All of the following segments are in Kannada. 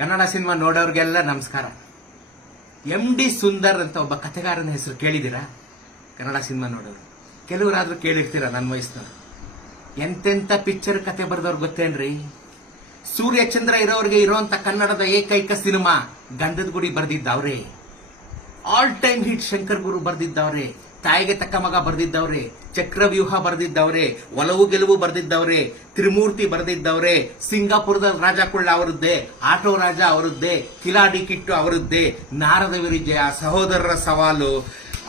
ಕನ್ನಡ ಸಿನಿಮಾ ನೋಡೋರಿಗೆಲ್ಲ ನಮಸ್ಕಾರ. MD ಸುಂದರ್ ಅಂತ ಒಬ್ಬ ಕಥೆಗಾರನ ಹೆಸರು ಕೇಳಿದ್ದೀರಾ? ಕನ್ನಡ ಸಿನಿಮಾ ನೋಡೋರು ಕೆಲವರಾದ್ರೂ ಕೇಳಿರ್ತೀರ, ನನ್ನ ವಯಸ್ಸಿನವರು. ಎಂತೆಂತ ಪಿಕ್ಚರ್ ಕತೆ ಬರೆದವ್ರು ಗೊತ್ತೇನ್ರಿ? ಸೂರ್ಯಚಂದ್ರ ಇರೋರಿಗೆ ಇರೋಂತ ಕನ್ನಡದ ಏಕೈಕ ಸಿನಿಮಾ ಗಂಧದ ಗುಡಿ ಬರೆದಿದ್ದವ್ರೆ. ಆಲ್ ಟೈಮ್ ಹಿಟ್ ಶಂಕರ್ ಗುರು ಬರೆದಿದ್ದವ್ರೆ, ತಾಯಿಗೆ ತಕ್ಕ ಮಗ ಬರೆದಿದ್ದವ್ರೆ, ಚಕ್ರವ್ಯೂಹ ಬರೆದಿದ್ದವ್ರೆ, ಒಲವು ಗೆಲುವು ಬರೆದಿದ್ದವ್ರೆ, ತ್ರಿಮೂರ್ತಿ ಬರೆದಿದ್ದವ್ರೆ, ಸಿಂಗಾಪುರದ ರಾಜ ಕುಳ್ಳ ಅವರದ್ದೇ, ಆಟೋ ರಾಜ ಅವರದ್ದೇ, ಕಿಲಾಡಿ ಕಿಟ್ಟು ಅವರದ್ದೇ, ನಾರದ ವಿರಿಜಯ, ಸಹೋದರರ ಸವಾಲು,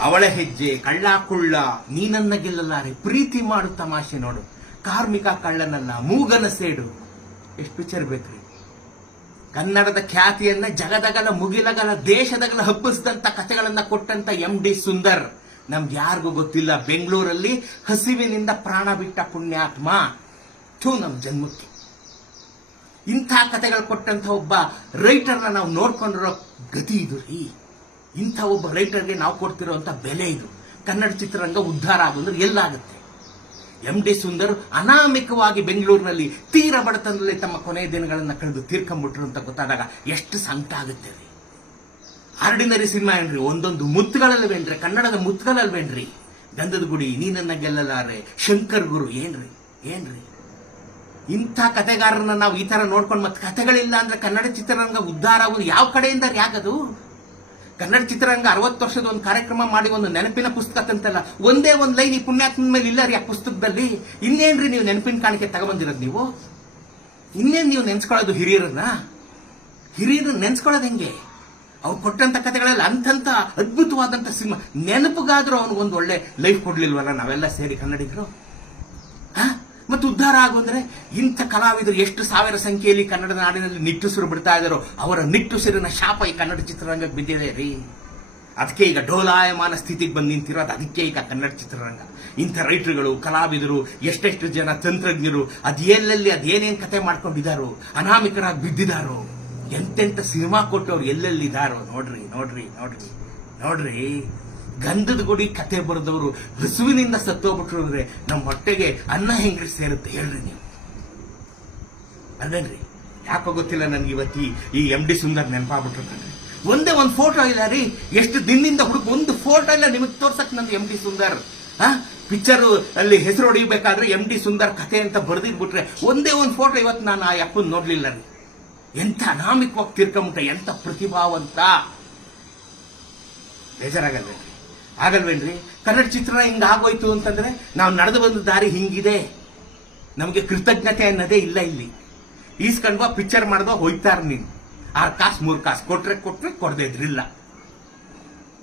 ಅವಳ ಹೆಜ್ಜೆ, ಕಳ್ಳ ಕುಳ್ಳ, ನೀನನ್ನ ಗೆಲ್ಲಲಾರೆ, ಪ್ರೀತಿ ಮಾಡು ತಮಾಷೆ ನೋಡು, ಕಾರ್ಮಿಕ ಕಳ್ಳನಲ್ಲ, ಮೂಗನ ಸೇಡು. ಎಷ್ಟು ಪಿಕ್ಚರ್ ಬೇಕ್ರಿ? ಕನ್ನಡದ ಖ್ಯಾತಿಯನ್ನ ಜಗದಗಲ ಮುಗಿಲಗಲ ದೇಶದಗಲ ಹಬ್ಬಿಸಿದಂತ ಕಥೆಗಳನ್ನ ಕೊಟ್ಟಂತ MD ಸುಂದರ್ ನಮ್ಗೆ ಯಾರಿಗೂ ಗೊತ್ತಿಲ್ಲ. ಬೆಂಗಳೂರಲ್ಲಿ ಹಸಿವಿನಿಂದ ಪ್ರಾಣ ಬಿಟ್ಟ ಪುಣ್ಯಾತ್ಮ. ನಮ್ ಜನ್ಮಕ್ಕೆ ಇಂಥ ಕಥೆಗಳು ಕೊಟ್ಟಂತ ಒಬ್ಬ ರೈಟರ್ನ ನಾವು ನೋಡ್ಕೊಂಡಿರೋ ಗತಿ ಇದು ರೀ. ಇಂಥ ಒಬ್ಬ ರೈಟರ್ಗೆ ನಾವು ಕೊಡ್ತಿರೋಂಥ ಬೆಲೆ ಇದು. ಕನ್ನಡ ಚಿತ್ರರಂಗ ಉದ್ಧಾರ ಆಗೋದ್ರೆ ಎಲ್ಲಾಗುತ್ತೆ? MD ಸುಂದರ್ ಅನಾಮಿಕವಾಗಿ ಬೆಂಗಳೂರಿನಲ್ಲಿ ತೀರ ಬಡತನದಲ್ಲಿ ತಮ್ಮ ಕೊನೆಯ ದಿನಗಳನ್ನ ಕಳೆದು ತೀರ್ಕೊಂಡ್ಬಿಟ್ರು ಅಂತ ಗೊತ್ತಾದಾಗ ಎಷ್ಟು ಸಂಕಟ ಆಗುತ್ತೆ ರೀ. ಆರ್ಡಿನರಿ ಸಿನಿಮಾ ಏನ್ರಿ? ಒಂದೊಂದು ಮುತ್ತುಗಳಲ್ವೇನ್ರಿ? ಕನ್ನಡದ ಮುತ್ತುಗಳಲ್ವೇನ್ರಿ? ಗಂಧದ ಗುಡಿ, ನೀನನ್ನ ಗೆಲ್ಲಲಾರೆ, ಶಂಕರ್ ಗುರು, ಏನ್ರಿ? ಇಂಥ ಕಥೆಗಾರರನ್ನ ನಾವು ಈ ತರ ನೋಡ್ಕೊಂಡು ಮತ್ತೆ ಕಥೆಗಳಿಲ್ಲ ಅಂದ್ರೆ ಕನ್ನಡ ಚಿತ್ರರಂಗ ಉದ್ಧಾರ ಆಗೋದು ಯಾವ ಕಡೆಯಿಂದ ಯಾಕದು? ಕನ್ನಡ ಚಿತ್ರರಂಗ 60 ವರ್ಷದ ಒಂದು ಕಾರ್ಯಕ್ರಮ ಮಾಡಿ ಒಂದು ನೆನಪಿನ ಪುಸ್ತಕ ಅಂತಲ್ಲ, ಒಂದೇ ಒಂದು ಲೈನ್ ಈ ಪುಣ್ಯಾತ್ಮನ ಮೇಲೆ ಇಲ್ಲ ರೀ ಆ ಪುಸ್ತಕದಲ್ಲಿ. ಇನ್ನೇನ್ರಿ ನೀವು ನೆನಪಿನ ಕಾಣಿಕೆ ತಗೊಂಬಂದಿರೋದು? ಇನ್ನೇನ್ ನೀವು ನೆನ್ಸ್ಕೊಳ್ಳೋದು ಹಿರಿಯರನ್ನ ನೆನ್ಸ್ಕೊಳ್ಳೋದು ಹೆಂಗೆ? ಅವ್ರು ಕೊಟ್ಟಂತ ಕಥೆಗಳೆಲ್ಲ ಅಂತಂತ ಅದ್ಭುತವಾದಂತ ಸಿನಿಮಾ. ನೆನಪಿಗಾದ್ರೂ ಅವನಿಗೊಂದು ಒಳ್ಳೆ ಲೈಫ್ ಕೊಡ್ಲಿಲ್ವಲ್ಲ ನಾವೆಲ್ಲ ಸೇರಿ ಕನ್ನಡಿಗರು? ಮತ್ತೆ ಉದ್ಧಾರ ಆಗೋಂದ್ರೆ ಇಂಥ ಕಲಾವಿದರು ಎಷ್ಟು ಸಾವಿರ ಸಂಖ್ಯೆಯಲ್ಲಿ ಕನ್ನಡ ನಾಡಿನಲ್ಲಿ ನಿಟ್ಟುಸಿರು ಬಿಡ್ತಾ ಇದ್ದಾರೋ ಅವರ ನಿಟ್ಟುಸಿರಿನ ಶಾಪ ಈ ಕನ್ನಡ ಚಿತ್ರರಂಗಕ್ಕೆ ಬಿದ್ದಿದೆ ರೀ. ಅದಕ್ಕೆ ಈಗ ಡೋಲಾಯಮಾನ ಸ್ಥಿತಿಗೆ ಬಂದು ನಿಂತಿರೋದು. ಅದಕ್ಕೆ ಈಗ ಕನ್ನಡ ಚಿತ್ರರಂಗ ಇಂಥ ರೈಟರ್ಗಳು, ಕಲಾವಿದರು, ಎಷ್ಟೆಷ್ಟು ಜನ ತಂತ್ರಜ್ಞರು ಅದೇನೇನ್ ಕತೆ ಮಾಡ್ಕೊಂಡಿದ್ದಾರೋ, ಅನಾಮಿಕರಾಗಿ ಬಿದ್ದಿದ್ದಾರೋ, ಎಂತೆಂತ ಸಿನಿಮಾ ಕೊಟ್ಟವ್ರು ಎಲ್ಲೆಲ್ಲಿದ್ದಾರೋ ನೋಡ್ರಿ. ಗಂಧದ ಗುಡಿ ಕತೆ ಬರೆದವರು ಹಸುವಿನಿಂದ ಸತ್ತೋಗ್ಬಿಟ್ರು ಅಂದ್ರೆ ನಮ್ಮ ಹೊಟ್ಟೆಗೆ ಅನ್ನ ಹೆಂಗ್ರಿ ಸೇರುತ್ತೆ ಹೇಳ್ರಿ ನೀವು? ಅದೇನ್ರಿ? ಯಾಕೋ ಗೊತ್ತಿಲ್ಲ ನನ್ಗೆ ಇವತ್ತು ಈ MD ಸುಂದರ್ ನೆನಪಾಗ್ಬಿಟ್ರು. ಒಂದೇ ಒಂದು ಫೋಟೋ ಇಲ್ಲ ರೀ. ಎಷ್ಟು ದಿನದಿಂದ ಒಂದು ಫೋಟೋ ಇಲ್ಲ ನಿಮಗೆ ತೋರ್ಸಕ್ ನಂದು MD ಸುಂದರ್. ಪಿಕ್ಚರ್ ಅಲ್ಲಿ ಹೆಸರು ಹೊಡಿಬೇಕಾದ್ರೆ MD ಸುಂದರ್ ಕತೆ ಅಂತ ಬರೆದಿದ್ಬಿಟ್ರೆ ಒಂದೇ ಒಂದು ಫೋಟೋ ಇವತ್ತು ನಾನು ಆ ಅಪ್ಪನ್ ನೋಡ್ಲಿಲ್ಲ ರೀ. ಎಂತ ಅನಾಮಿಕವಾಗಿ ತೀರ್ಕೊಂಬಿಟ್ಟ, ಎಂತ ಪ್ರತಿಭಾವಂತ. ಆಗಲ್ವೇನ್ರಿ? ಕನ್ನಡ ಚಿತ್ರಣ ಹಿಂಗ ಆಗೋಯ್ತು ಅಂತಂದ್ರೆ ನಾವು ನಡೆದು ಬಂದ ದಾರಿ ಹಿಂಗಿದೆ. ನಮಗೆ ಕೃತಜ್ಞತೆ ಅನ್ನೋದೇ ಇಲ್ಲ ಇಲ್ಲಿ. ಈಸ್ಕೊಂಡ್ಬಾ ಪಿಕ್ಚರ್ ಮಾಡ್ದೋ ಹೋಯ್ತಾರ ನೀನು. 6 ಕಾಸು 3 ಕಾಸು ಕೊಟ್ರೆ ಕೊಡದೇ ಇದ್ರಿಲ್ಲ.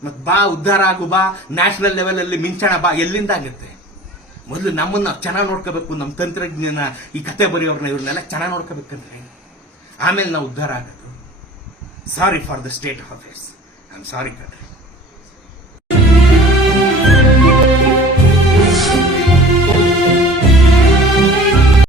ಮತ್ ಬಾ ಉದ್ಧಾರ ಆಗು, ಬಾ ನ್ಯಾಷನಲ್ ಲೆವೆಲ್ ಅಲ್ಲಿ ಮಿಂಚಣ, ಬಾ. ಎಲ್ಲಿಂದ ಆಗುತ್ತೆ? ಮೊದಲು ನಮ್ಮನ್ನ ಚೆನ್ನಾಗಿ ನೋಡ್ಕೋಬೇಕು. ನಮ್ಮ ತಂತ್ರಜ್ಞಾನ, ಈ ಕತೆ ಬರೆಯೋರ್ನ, ಇವ್ರನ್ನೆಲ್ಲ ಚೆನ್ನಾಗಿ ನೋಡ್ಕೋಬೇಕಂದ್ರೆ ಆಮೇಲೆ ನಾವು ಉದ್ಧಾರ ಆಗೋದು. Sorry for the state of affairs. I am sorry ಕಣ್ರಿ.